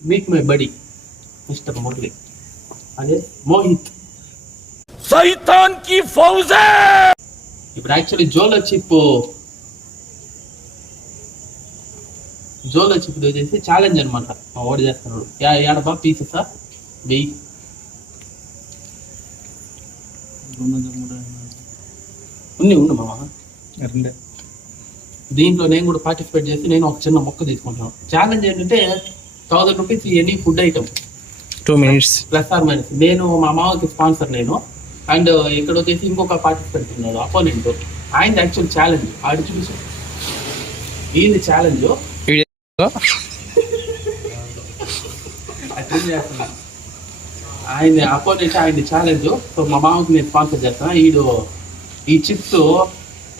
Meet my body mister Murali, అదే మోహిత్. సైతాన్ కి ఫౌజే. ఇప్పుడు యాక్చువల్లీ జోలో చిప్ వచ్చేసి ఛాలెంజ్ అనమాట. మా ఓడి చేస్తున్నాడు. ఏడబా పీసెసా 1000 ఉండు మామ. దీంట్లో నేను కూడా పార్టిసిపేట్ చేసి నేను ఒక చిన్న మొక్క తీసుకుంటాను. ఛాలెంజ్ ఏంటంటే 1000 rupees any food item 2 minutes plus or minus. నేను మా మామకి స్పాన్సర్ నేను. అండ్ ఇక్కడ వచ్చేసి ఇంకొక పార్టిసిపెంట్ ఉన్నాడు అపోనెంట్. ఆయన యాక్చువల్ ఛాలెంజ్ ఆడి చూసి ఈయన ఛాలెంజ్ ఆయన అపోనెంట్ ఆయన ఛాలెంజ్. సో మా మామకి నేను స్పాన్సర్ చేస్తాను. ఈ చిప్స్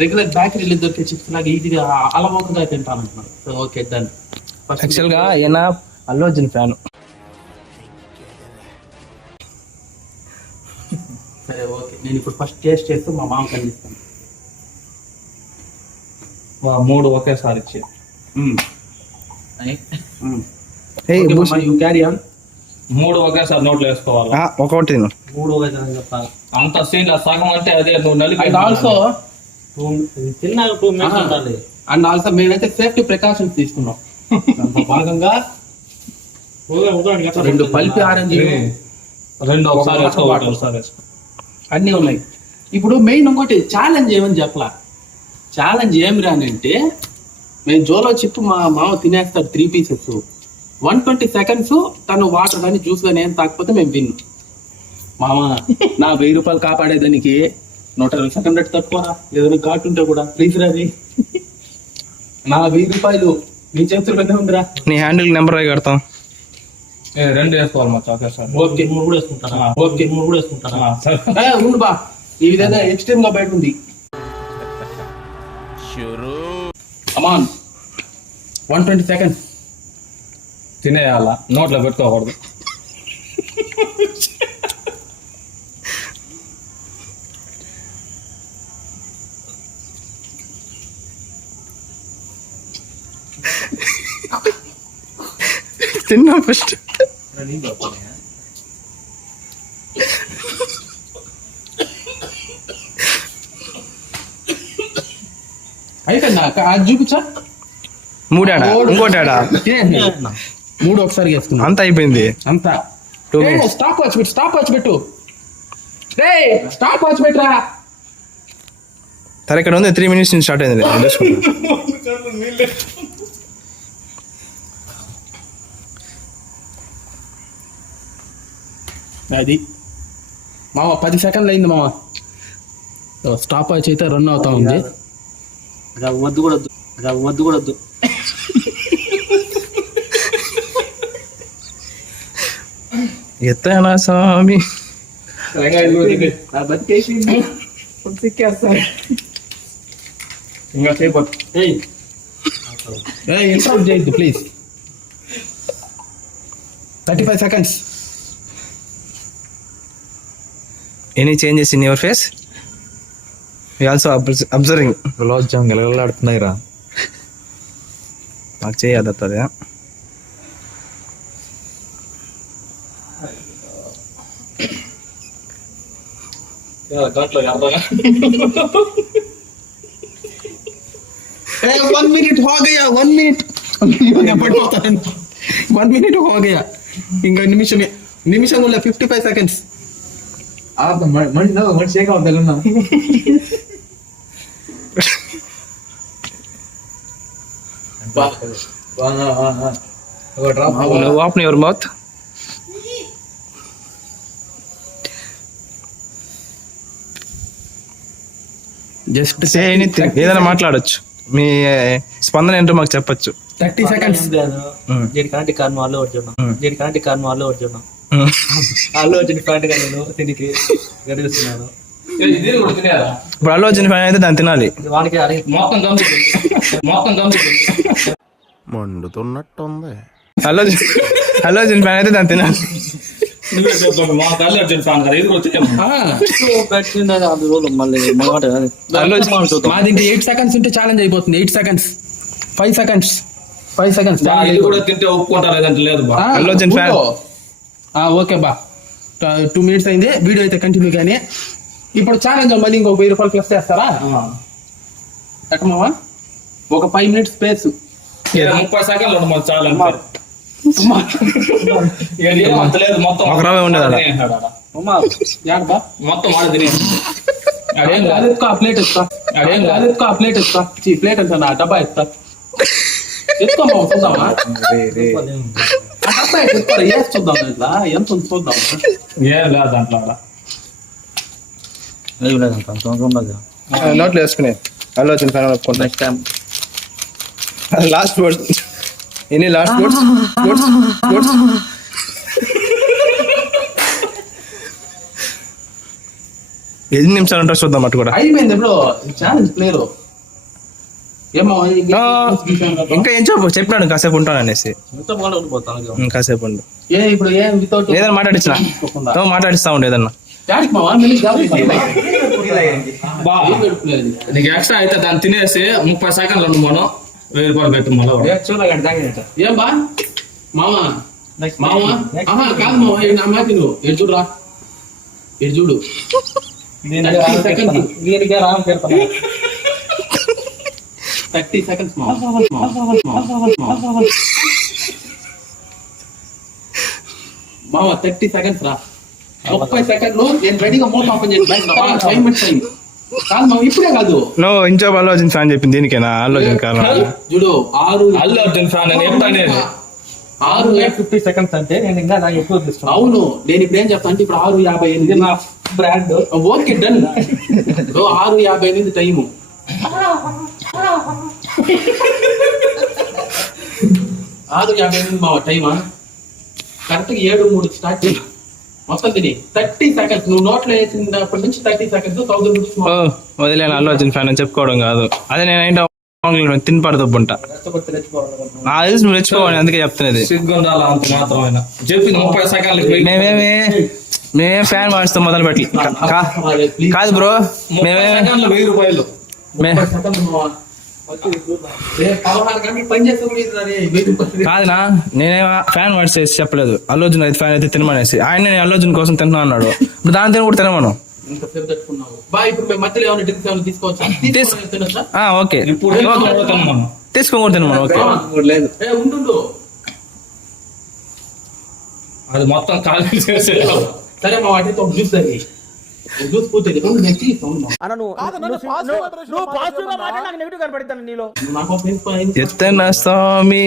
రెగ్యులర్ బేకరీలో దొరికే చిప్స్ లాగా ఈజీగా అలవోకగా తింటాను అంటున్నాడు. So okay done. యాక్చువల్ గా ఈయన అల్లు అర్జున్ ఫ్యాన్. సరే ఓకే, నేను ఇప్పుడు ఫస్ట్ టేస్ట్ చేస్తూ మా మామకి అందిస్తాను. 3 ఒకేసారి ఇచ్చి యూ క్యారీ ఆన్. 3 ఒకేసారి నోట్లో వేసుకోవాలి. ఒకటి తిను. 3 ఒకేసారి చెప్పాలి. అంత సీన్ సగం అంటే అదే నువ్వు నలిపి. అండ్ ఆల్సో తిన్నాక 2 minutes ఉండాలి. అండ్ ఆల్సో మేమైతే సేఫ్టీ ప్రికాషన్స్ తీసుకున్నాం. భాగంగా 2 పల్పి ఆరెంజ్ 2 ఒకసారి వేసుకో, ఒకసారి వేసుకో. అన్నీ ఉన్నాయి. ఇప్పుడు మెయిన్ ఇంకోటి ఛాలెంజ్ ఏమని చెప్పలా. ఛాలెంజ్ ఏమి రానంటే మేము జోలో చిప్ మా మామ తినేస్తాడు 3 pieces. 120 seconds తను వాటర్ కానీ జ్యూస్ కానీ ఏం తాకపోతే మేము విన్. మామ నా 1000 రూపాయలు కాపాడేదానికి 120 seconds తక్కువరా. ఏదైనా ఘాటు ఉంటే కూడా ప్లీజ్ రాది. నా 1000 రూపాయలు మీ చేతుల్లోనే ఉందిరా. నీ హ్యాండిల్ నెంబర్ అయి కడతాం. 2 వేసుకోవాలి మొత్తం ఒకేసారి. ఓకే 3 కూడా వేసుకుంటారా? ఓకే 3 కూడా వేసుకుంటారా? ఉండు బా, ఈ విధంగా ఎక్స్ట్రీమ్ గా బయట ఉంది. కమాన్ 120 seconds. తినేయాలా, నోట్లో పెట్టుకోకూడదు. తిన్నా ఫస్ట్. అయిపోయిందా అది చూపించా. 3 ఆడా ఇంకోటి ఆడా 3 ఒకసారి వేసుకున్నా. అంత అయిపోయింది. అంతా 2 minutes. స్టాప్ వాచ్ పెట్టు, స్టాప్ వాచ్ పెట్టు. స్టాప్ వాచ్ పెట్టరా. సరే ఇక్కడ ఉంది 3 minutes నుంచి స్టార్ట్ అయింది. అది మామ 10 seconds అయింది మామ. స్టాప్ వాచ్ అయితే రన్ అవుతా ఉంది. వద్దు కూడా వద్దు. ఎత్తనా స్వామి. ఇంకా సేపు ఇంటరప్ట్ చేయొద్దు please. 35 seconds. Any changes in your face? We also observing. Gulab jam గలగలాడుతున్నాయి రా. మాకు చేయదు అది. దాంట్లో అర్థంగా 1 minute हो गया. 1 minute. 1 minute हो गया. ఇంకా నిమిషంలో 55 seconds. మనిషి కావద్దన్నా. నువ్వు open your mouth. Just say anything, ఏదైనా మాట్లాడొచ్చు. మీ స్పందన ఏంటో మాకు చెప్పొచ్చు. 30 seconds. దీనికంటే కారణం అల్లు అర్జున్. అల్లు అర్జున్ ఫ్యాన్ గా నేను దీనికి గడిస్తున్నాను. ఇప్పుడు అల్లు అర్జున్ ఫ్యాన్ అయితే దాన్ని తినాలి. వానికి మొత్తం మండుతున్నట్టుంది. అల్లు అర్జున్ ఫ్యాన్ అయితే దాన్ని తినాలి. మాకు అల్లు అర్జున్ ఫ్యాన్ కదా, ఇది కూడా మళ్ళీ మాది ఇంకా 8 seconds ఉంటే ఛాలెంజ్ అయిపోతుంది. 8 seconds. 5 seconds. 5 seconds. బా, ఇది కూడా తింటే ఒప్పుకుంటా లేదంటే లేదు బా. అల్లు అర్జున్ fan. ఓకే బా 2 minutes అయింది, వీడియో అయితే కంటిన్యూ కానీ. ఇప్పుడు ఛాలెంజ్ మళ్ళీ ఇంకొక 1000 రూపాయలు ప్లస్ చేస్తారా ఎక్కమావా? ఒక 5 minutes స్పేస్. 30 సెకండ్లు ఉండదు మాకు చాలా అంతే. ఏం అంత లేదు, మొత్తం ఒక రవ్వ ఉండదు అలా. తినేసాడు ఆడ. బా మొత్తం వాడు తినేసి అదేం కాదు. అదెత్తుకో, ఆ ప్లేట్ ఎత్తుకో. అదేం కాదు. అదెత్తుకో, ఆ ప్లేట్ ఎత్తుకో. ప్లేట్ ఎంత నా డబ్బా ఎత్తుకో. ఎత్తుకోమా చూద్దామా? ఆ డబ్బా ఎత్తుకో, వేసి చూద్దాం. ఇట్లా ఎంత ఉంది చూద్దాం. ఏం లేదు దాంట్లో ఆడ. నోట్లో వేసుకునే అల్లు అర్జున్ ఫ్యాన్ ఒప్పుకుంటా. Next time last word any last words? ఎన్ని నిమిషాలు ఉంటారు చూద్దాం అటు కూడా. అయిపోయింది ఇప్పుడు ఛాలెంజ్ ప్లేయర్. ఏమో ఇంకా ఏం చెప్పినాడు కాసేపు ఉంటాను అనేసి. కాసేపు ఉండు, ఇప్పుడు ఏం వితౌట్ ఏదైనా మాట్లాడించిన మాట్లాడిస్తా ఉండు ఏదన్నా. డాడీకి మావా మిల్లి జాబ్ బా, నీకు ఎక్స్ట్రా అయితే దాన్ని తినేసి 30 సెకండ్లు ఉండు మనం 1000 రూపాయలు పెట్టు మళ్ళీ వాడు. ఏం బా మామా మామా ఆహా కాదు మావా నా మాట నువ్వు ఎటు చూడురా, ఎటు చూడు. 30 seconds. దీనికే రామ్ పెడతాను. 30 seconds మావా. మావా 30 seconds రా. 30 సెకండ్లు నేను రెడీగా మోసం ఓపెన్ చేసి టైం టైం కాదు మామ, ఇప్పుడే కాదు. నువ్వు ఇంచో అల్లు అర్జున్ ఫ్యాన్ చెప్పింది దీనికేనా? అల్లు అర్జున్ కారణం చూడు 6 అల్లు అర్జున్ ఫ్యాన్ అని ఎప్పుడు అనేది 50 seconds అంటే నేను ఇంకా నాకు ఎక్కువ తీసుకున్నాను. అవును, నేను ఇప్పుడు ఏం చెప్తా అంటే ఇప్పుడు 6:58 నా బ్రాండ్ ఓకే డన్. 6:58 టైము. 6:58 మావ టైమా? కరెక్ట్ 7:03 స్టార్ట్ చేయి. మొత్తం తిని 30 seconds. నువ్వు నోట్లో వేసినప్పటి నుంచి 30 seconds 1000 rupees. వదిలేను అల్లు అర్జున్ ఫ్యాన్ అని చెప్పుకోవడం కాదు. అదే నేను ఏంటో తినపడదు ఉంటా. నాకు తెలిసి నువ్వు రెచ్చిపోవాలి, అందుకే చెప్తున్నది. సిగ్గుండాల అంత మాత్రమేనా చెప్పింది 30 సెకండ్లకి మేమేమే ఫ్యాన్ మార్చుతాం మొదలు పెట్టి కాదు బ్రో. 30 సెకండ్లు 1000 రూపాయలు. 30 seconds మావ. 16 గంటలు పని చేస్తే కూడా ఇది రే 1000 రూపాయలు. కాదునా, నేనే ఫ్యాన్ వర్డ్స్ వేసి చెప్పలేదు. అల్లు అర్జున్ అయితే ఫ్యాన్ అయితే తినమనేసి ఆయన నేను అల్లు అర్జున్ కోసం తింటున్నా అన్నాడు. ఇప్పుడు దాని తిన కూడా తినమను. ఇంతసేపు తట్టుకున్నావు బా. ఇప్పుడు మేము మధ్యలో ఏమైనా డ్రింక్స్ ఏమైనా తీసుకోవచ్చా? తినొచ్చా? ఓకే ఇప్పుడు మనం తీసుకోకూడదు తినమను. ఓకే లేదు. ఉండు. అది మొత్తం ఖాళీ చేసే సరే మా వాటితో జ్యూస్ తగ్గి జ్యూస్ పూర్తి ఎత్తన స్వామి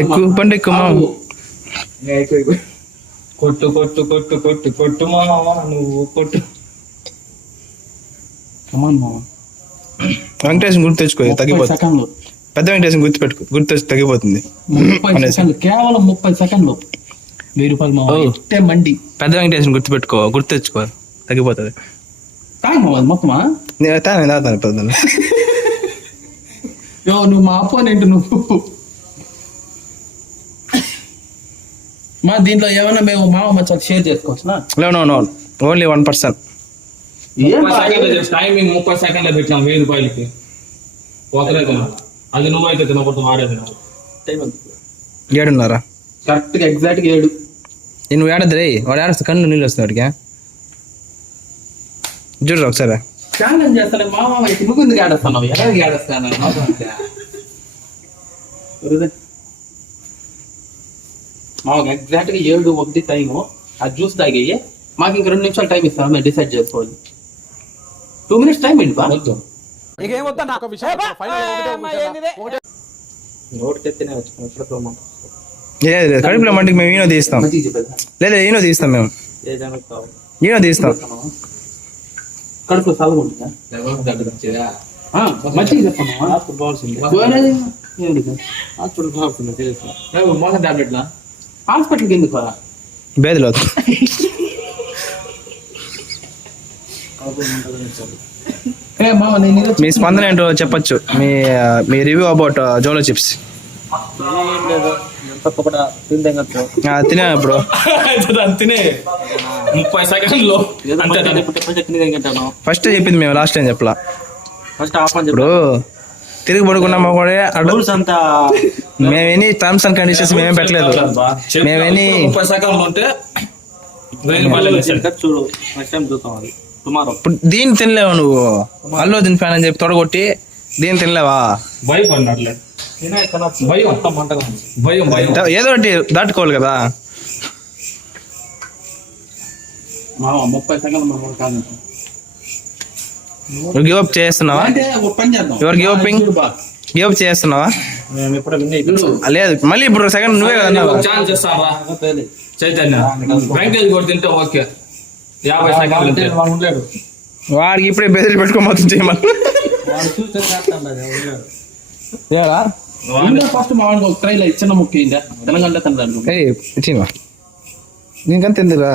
ఎక్కువ పండు ఎక్కువ కొట్టు కొట్టు కొట్టు కొట్టు కొట్టు మావా నువ్వు కొట్టు. వెంకటేశ్వర గుర్తు తెచ్చుకో, తగ్గిపోతుంది. సెకండ్లు పెద్ద వెంకటేశ్వర గుర్తు తెచ్చి తగ్గిపోతుంది. 30 సెకండ్లు కేవలం 30 సెకండ్లు 1000 రూపాయలు మా ఇట్టే మండి. పెద్ద వెంకటేశ్వర గుర్తు పెట్టుకో, గుర్తు తెచ్చుకో, తగ్గిపోతుంది. తాగు మొత్తమా? నేను తాగుతాను పెద్ద. నువ్వు మా అపోనెంట్ నువ్వు. మా దీంట్లో ఏమైనా మేము మామ మచ్చలు షేర్ చేసుకోవచ్చునా? No only 1%. టైమింగ్ 30 సెకండ్లు పెట్టినాం 1000 రూపాయలకి. ఒకరే తినాలి, అది నువ్వైతే తినకూడదు, వాడే తినాలి. 7:30 కరెక్ట్ గా ఎగ్జాక్ట్ గా 7. నువ్వు ఏడద్దురే, వాడు ఏడస్తా కన్ను నీళ్ళు వస్తుంది వాడికి. చూడరా ఒకసారి. ఛాలెంజ్ చేస్తాను మామ, నువ్వు ఎందుకు ఆడేస్తున్నావు? ఎవరికి ఆడేస్తాను? మాకు ఎగ్జాక్ట్ గా 7:01 టైము. ఆ జ్యూస్ తాగేయి. మాకు ఇంక 2 నిమిషాలు టైం ఇస్తాను, మేము డిసైడ్ చేసుకోవాలి. 2 minutes టైం ఏంటి బా? కడుపులో మంటికి మేము ఈనో తీస్తాం. లేదా ఈనో తీస్తాం, మేము ఈనో తీస్తాం. కడుపులో సలహా ఉంటుందా? మంచిగా చెప్తాను. హాస్పిటల్కి ఎందుకు రా? బేదలో మీ స్పందన ఏంటో చెప్పచ్చు. మీ రివ్యూ అబౌట్ జోలో చిప్స్. తినే తినే బ్రో తినే 30 సెకండ్లు అంతే దాన్ని. ఫస్ట్ చెప్పింది మేము లాస్ట్ టైం చెప్పలా ఫస్ట్ ఆఫ్ అని ఇప్పుడు తిరిగి పడుకున్నామా కూడా రూల్స్ అంతా మేమేని టర్మ్స్ అండ్ కండిషన్స్ మేమేం పెట్టలేదు మేమేని 30 సెకండ్లు ఉంటే 1000 రూపాయలు ఇస్తాడు. చూడు నెక్స్ట్ టైం చూద్దాం అది టుమారో. ఇప్పుడు దీన్ని తినలేవా నువ్వు అల్లు అర్జున్ ఫ్యాన్ అని చెప్పి తొడగొట్టి దీన్ని తినలేవా భయం అన్నట్లే భయం భయం భయం ఏదో ఒకటి దాటుకోవాలి కదా మామ 30 సెకండ్లు మనం కాదు నువ్వు గివ్ అప్ చేస్తున్నావా అంటే ఒక పని చేద్దాం. ఎవరు గివ్ అప్ చూడు బా. గివ్ అప్ చేస్తున్నావా మేము ఎప్పుడు విన్ అయిపోయాం. లేదు మళ్ళీ ఇప్పుడు సెకండ్ నువ్వే కదా అన్నావు. ఛాన్స్ ఇస్తారా చైతన్య వెంకటేష్ కూడా తింటే ఓకే 50 సెకండ్లు ఉంటే. వాడు ఉండలేడు, వాడికి ఇప్పుడే బెదిరి పెట్టుకోమని చేయమని వాడు చూస్తే చేస్తాడు అది ఉండలేడు. ఏడా ఇందులో ఫస్ట్ మామూలుగా ఒక ట్రైలో చిన్న ముక్క అయిందా తెలంగాణ తండ్రి ఏ ఇచ్చివా దీనికంత ఎందుకురా